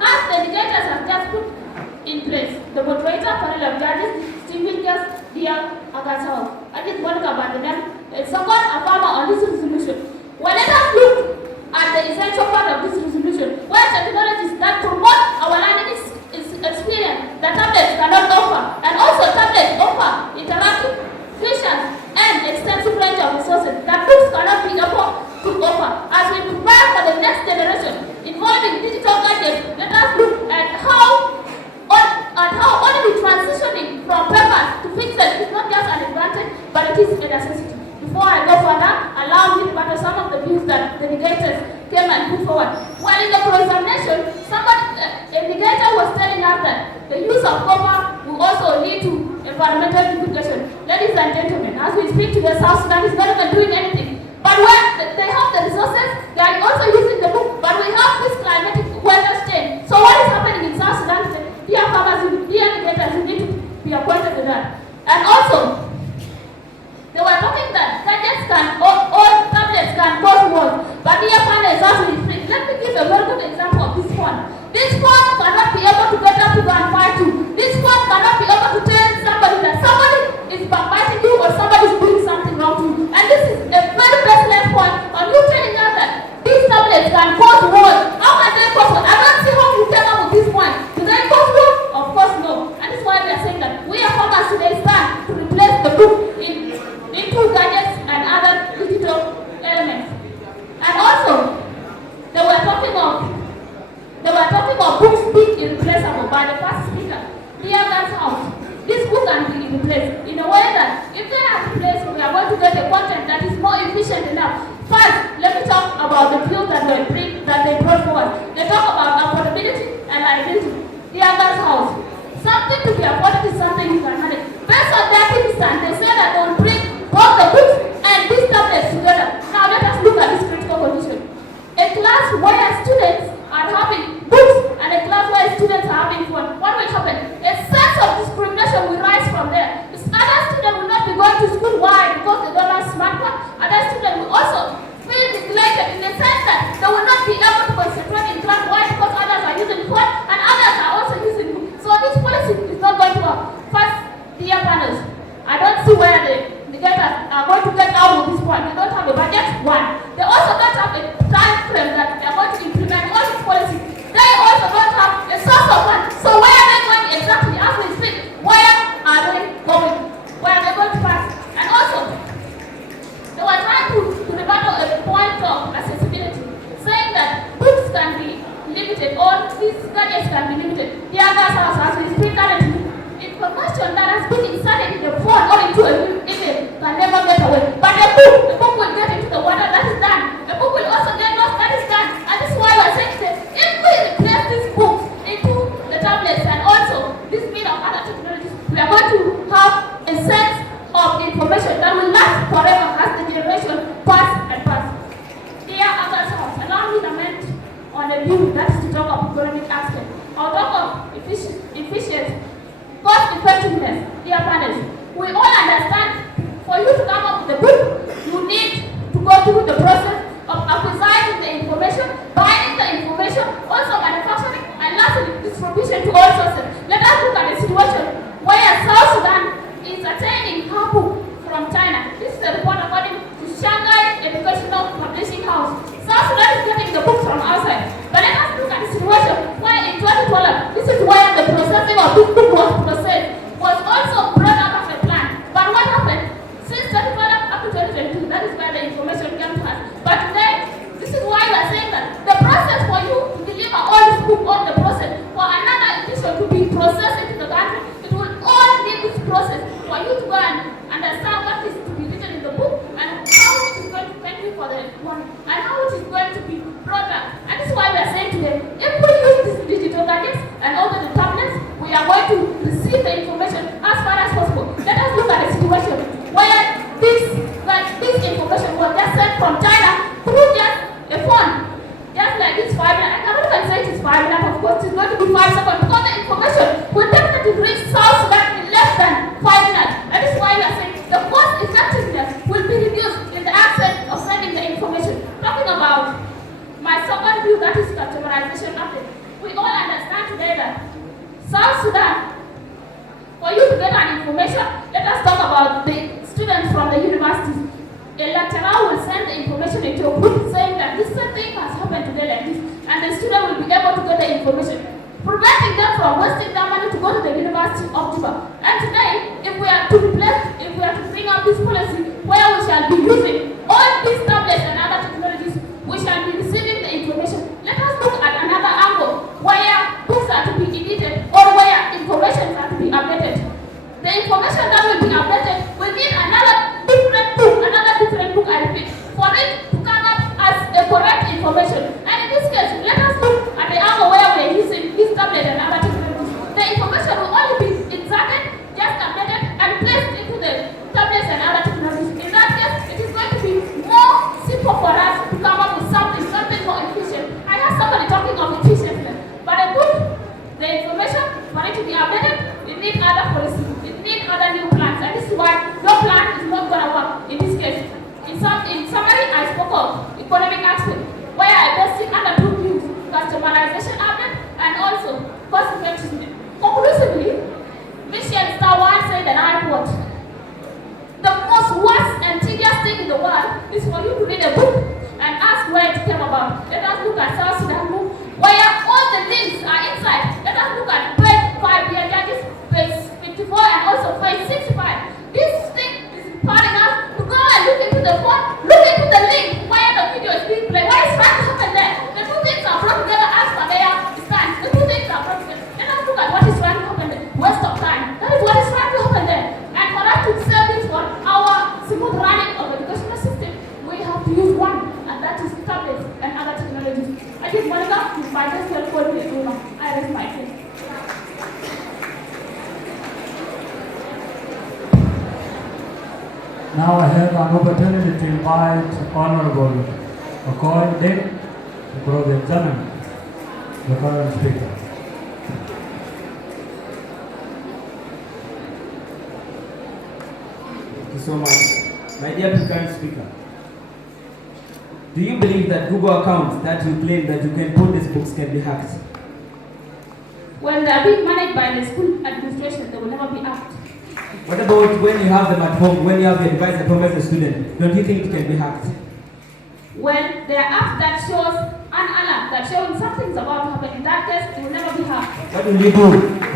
As the indicators have just put in place, the moderator, panel of judges, distinguished guests, dear Agasao, Ajith Panchol, second, a farmer on this resolution. Well, let us look at the essential part of this resolution, where technologies that promote our learning experience that tablets cannot offer, and also tablets offer interactive features and extensive range of resources that books cannot be able to offer. As we prepare for the next generation involving digital gadgets, let us look at how only transitioning from papers to pixels is not just an advantage, but it is a necessity. Before I go further, allow me to battle some of the views that the negators came and put forward. While in the pro-examination, a negator was telling us that the use of copper will also lead to environmental degradation. Ladies and gentlemen, as we speak today, South Sudan is not even doing anything. But when they have the resources, they are also using the book, but we have this climatic weather change. So what is happening in South Sudan today? Dear farmers, dear negators, you need to be acquainted with that. And also, they were talking that gadgets all tablets can cause wars, but dear panel is actually free. Let me give a very good example of this one. This one cannot be able to get up to go and fight you. This one cannot be able to tell somebody that somebody is backbiting you or somebody is doing something wrong to you. And this is a very baseless point on you telling us that these tablets can cause wars. How can they cause wars? I don't see how you came up with this point. Do they cause wars? Of course no. And this is why we are saying that we are farmers today stand to replace the book into gadgets and other digital elements. And also, they were talking of books being irreplaceable by the first speaker. Dear God's house, this book can be replaced in a way that if they are replaced, we are going to get a content that is more efficient enough. First, let me talk about the view that they brought forward. They talk about affordability and liability. Dear God's house, something to be afforded is something you can manage. Based on that instance, they say that they will bring both the books and these tablets together. Now let us look at this critical condition. A class where students are having books and a class where students are having fun. What will happen? A sense of discrimination will rise from there. Other students will not be going to school. Why? Because they don't have smartphone. Other students will also feel neglected in the sense that they will not be able to concentrate in class. Why? Because others are using phone and others are also using books. So this policy is not going to work. First, dear panels, I don't see where the negators are going to get out of this point. They don't have a budget. One. They also don't have a time frame that they are going to implement all these policies. They also don't have a source of funds. So where are they going exactly as we speak? Where are they going? Where are they going to pass? And also, they were trying to rebuttal a point of accessibility, saying that books can be limited or these gadgets can be limited. The other house, as we speak currently, information that has been inserted in the phone or into an email can never get away. But a book will get into the water, that is done. A book will also get lost, that is done. And this is why we are saying that if we replace these books into the tablets and also this mean of other technologies, we are going to have a sense of information that will last forever as the generation pass and pass. Dear others house, allow me to comment on a view that is to talk of economic aspect. I'll talk of efficiency, cost effectiveness. Dear panels, we all understand for you to come up with a book, you need to go through the process of acquiring the information, buying the information, also manufacturing, and lastly, distribution to all sources. Let us look at a situation where South Sudan is attaining Kapu from China. This is a report according to Shanghai Educational Publishing House. South Sudan is getting the books from outside. But let us look at the situation where in 2012, this is where the processing of this book was also brought up as a plan. But what happened? Since 2012 up to 2022, that is where the information came to us. But today, this is why we are saying that the process for you to deliver all this book on the process, for another edition to be processed into the country, it will all need this process for you to go and understand what is to be written in the book and how it is going to thank you for the one and how it is going to be brought up. And this is why we are saying today, if we use these digital gadgets and also the tablets, we are going to receive the information as far as possible. Let us look at a situation where this information was just sent from China through just a phone. Just like this 5 minutes. I cannot even say it is 5 minutes, of course it's going to be 5 seconds because the information will definitely reach South Sudan in less than 5 minutes. And this is why we are saying the cost effectiveness will be reduced in the access of sending the information. Talking about my second view, that is categorization update. We all understand South Sudan, for you to get an information, let us talk about the students from the universities. A lecturer will send the information into a group saying that this thing has happened today like this, and the student will be able to get the information, preventing them from wasting their money to go to the University of Juba. And today, if we are to bring up this policy where we shall be using all these tablets and other technologies, we shall be receiving the information. Let us look at another angle where books are to be edited or where information are to be updated. The information that will be updated will need another different book, I repeat, for it to come up as a correct information. And in this case, let us look at the angle where we are using this tablet and other technologies. The information will only be inserted, just updated, and placed into the tablets and other technologies. In that case, it is going to be more simple for us to come up with something more efficient. I heard somebody talking of efficiency, but the information, for it to be updated, it needs other policies, it needs other new plans, and this is why no plan is not going to work in this case. In summary, I spoke of economic aspect, where I basically under two views, customization update and also cost effectiveness. Conclusively, Michel Star said, and I quote, the most worst and tedious thing in the world is for you to read a book and ask where it came about. Let us look at South Sudan book, where all the links are inside. Let us look at page 5 here, judges, page 54 and also page 65. This thing is empowering us to go and look into the phone, look into the link where the video is being played. What is trying to happen there? The two things are brought together as per their stance. The two things are brought together. Let us look at what is trying to happen there. Waste of time. That is what is trying to happen there. And for us to save this for our smooth running of the educational system, we have to use one, and that is tablets and other technologies. Ajith Panchol, you might as well call me Uma. I raise my hand. Now I have an opportunity to invite Honorable McCoy Dick to cross-examine the current speaker. Thank you so much. My dear current speaker, do you believe that Google accounts that you claim that you can put these books can be hacked? When they are being managed by the school administration, they will never be hacked. What about when you have them at home, when you have the device at home as a student? Don't you think it can be hacked? When there are apps that shows an alarm that showing something's about to happen, in that case, it will never be hacked. What will you do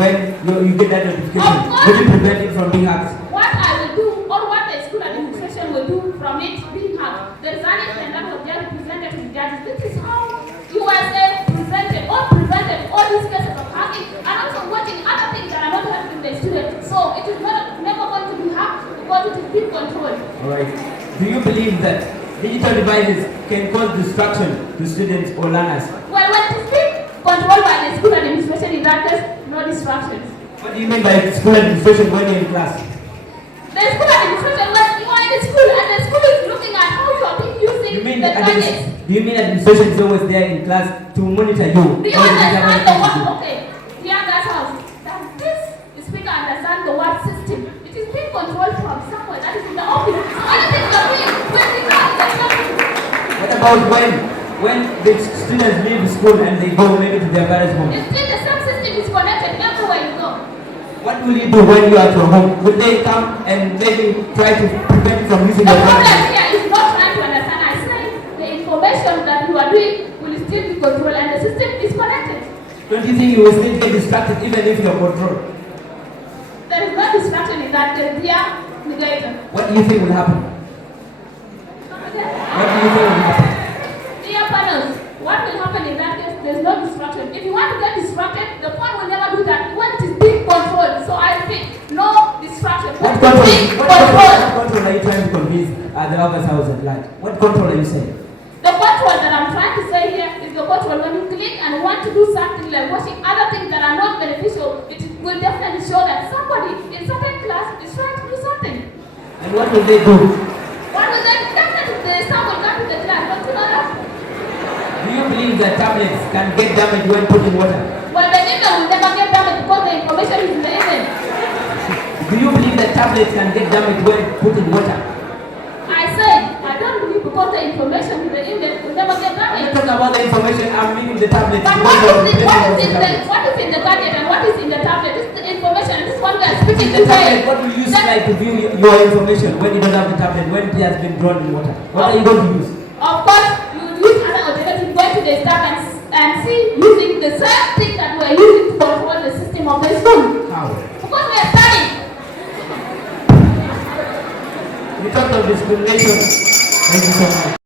when you get that notification? Will you prevent it from being hacked? What I will do, or what the school administration will do from it being hacked, there is an incident that was just presented to the judges. This is how USA presented or prevented all these cases of hacking and also watching other things that are not helping the students. So it is never going to be hacked because it is being controlled. Alright. Do you believe that digital devices can cause distraction to students or learners? Well, when it is being controlled by the school administration, in that case, no distractions. What do you mean by school administration when you're in class? The school administration, when you are in the school and the school is looking at how you are being using the gadgets. Do you mean administration is always there in class to monitor you? Do you understand the word? Okay. Dear God's house, does this speaker understand the word system? It is being controlled from somewhere that is in the office. Other things are being What about when the students leave school and they go maybe to their parents' home? It's still the same system is connected everywhere you go. What will you do when you are at your home? Will they come and maybe try to prevent you from using the your problem phone? here is not trying to understand. I say the information that you are doing will still be controlled and the system is connected. Don't you think you will still get distracted even if you are controlled? There is no distraction in that case, dear Enlighten. What do you think will happen? What do you think will happen? Dear panels, what will happen in that case? There is no distraction. If you want to get distracted, the phone will never do that when it is being controlled. So I repeat, no distraction. What control are you trying to convince the other house at large? What control are you saying? The control that I'm trying to say here is the control when you click and want to do something like watching other things that are not beneficial, it will definitely show that somebody in certain class is trying to do something. And what will they do? What will they definitely the son will come to the class, don't you know that? Do you believe that tablets can get damaged when put in water? Well, the email will never get damaged because the information is in the email. Do you believe that tablets can get damaged when put in water? I said, I don't believe because the information in the email will never get damaged. I'm talking about the information, I'm meaning the tablets. But what is in the gadget and what is in the tablet? using The tablet, today. what will you use like to view your information when you don't have the tablet, when it has been drawn in water? What are you going to use? Of course, you use other alternative way to the staff and see using the same thing that we are using to control the system of the school. How? Because we are studying. We talked of discrimination. Thank you so much.